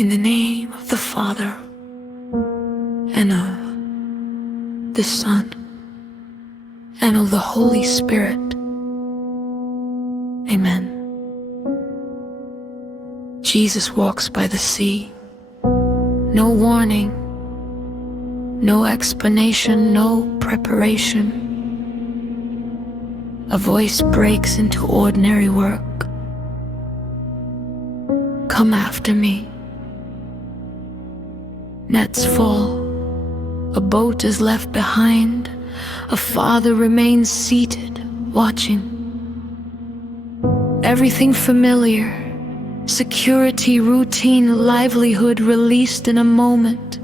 In the name of the Father, and of the Son, and of the Holy Spirit. Amen. Jesus walks by the sea. No warning, no explanation, no preparation. A voice breaks into ordinary work. Come after me. Nets fall. A boat is left behind. A father remains seated, watching. Everything familiar. Security, routine, livelihood released in a moment.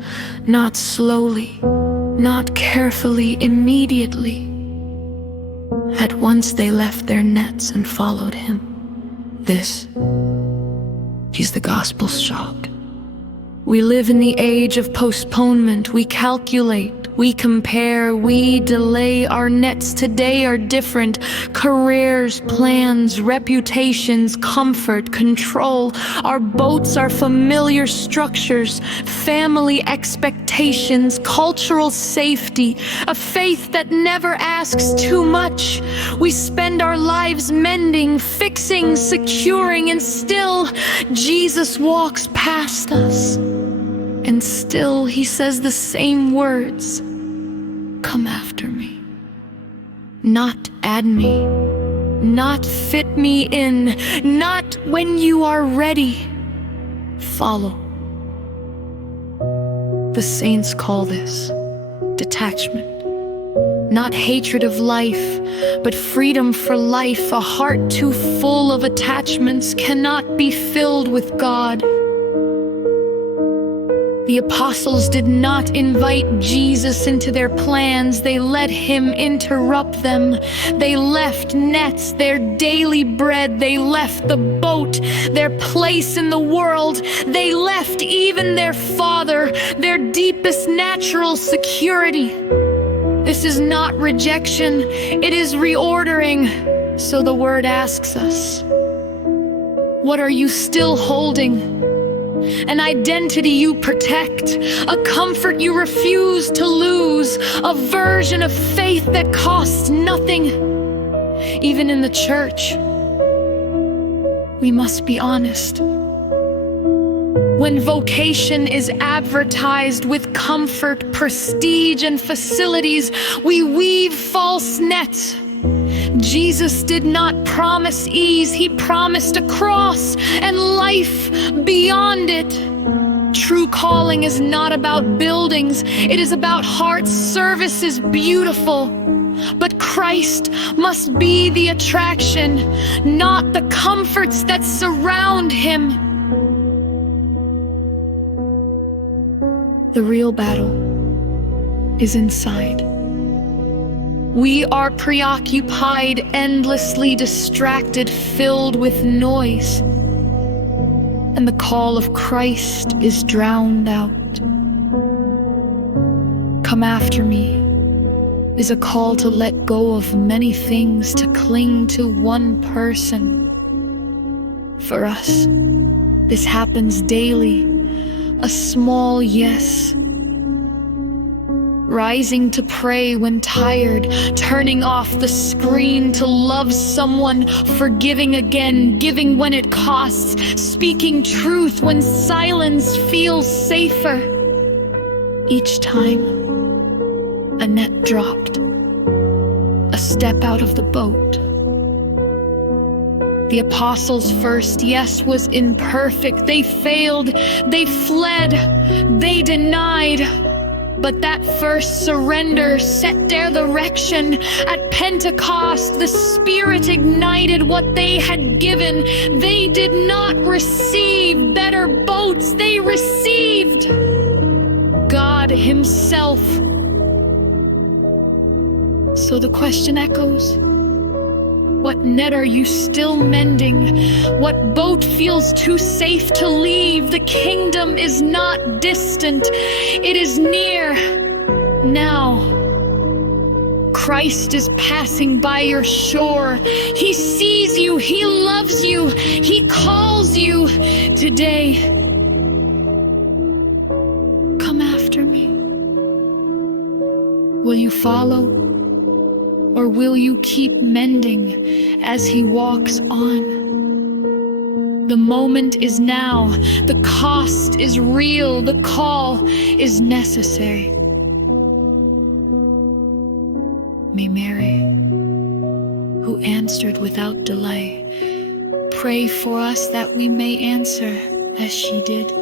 Not slowly, not carefully, immediately. At once they left their nets and followed him. This is the gospel's shock. We live in the age of postponement. We calculate, we compare, we delay. Our nets today are different. Careers, plans, reputations, comfort, control. Our boats are familiar structures, family expectations, cultural safety, a faith that never asks too much. We spend our lives mending, fixing, securing, and still Jesus walks past us. And still he says the same words. Come after me. Not add me. Not fit me in. Not when you are ready. Follow. The saints call this detachment. Not hatred of life, but freedom for life. A heart too full of attachments cannot be filled with God. The apostles did not invite Jesus into their plans. They let him interrupt them. They left nets, their daily bread. They left the boat, their place in the world. They left even their Father, their deepest natural security. This is not rejection, it is reordering. So the word asks us, what are you still holding? An identity you protect, a comfort you refuse to lose, a version of faith that costs nothing. Even in the church, we must be honest. When vocation is advertised with comfort, prestige, and facilities, we weave false nets. Jesus did not promise ease, he promised a cross and life beyond it. True calling is not about buildings, it is about hearts. Service is beautiful, but Christ must be the attraction, not the comforts that surround him. The real battle is inside. We are preoccupied, endlessly distracted, filled with noise. And the call of Christ is drowned out. Come after me is a call to let go of many things, to cling to one person. For us, this happens daily. A small yes. Rising to pray when tired, turning off the screen to love someone, forgiving again, giving when it costs, speaking truth when silence feels safer. Each time, a net dropped, a step out of the boat. The apostles' first yes was imperfect. They failed, they fled, they denied. But that first surrender set their direction. At Pentecost, the Spirit ignited what they had given. They did not receive better boats, they received God Himself. So the question echoes, what net are you still mending? What boat feels too safe to leave? The kingdom is not distant, it is near now. Christ is passing by your shore. He sees you, He loves you, He calls you today. you follow, or will you keep mending as he walks on? The moment is now. The cost is real. The call is necessary. May Mary, who answered without delay, pray for us that we may answer as she did.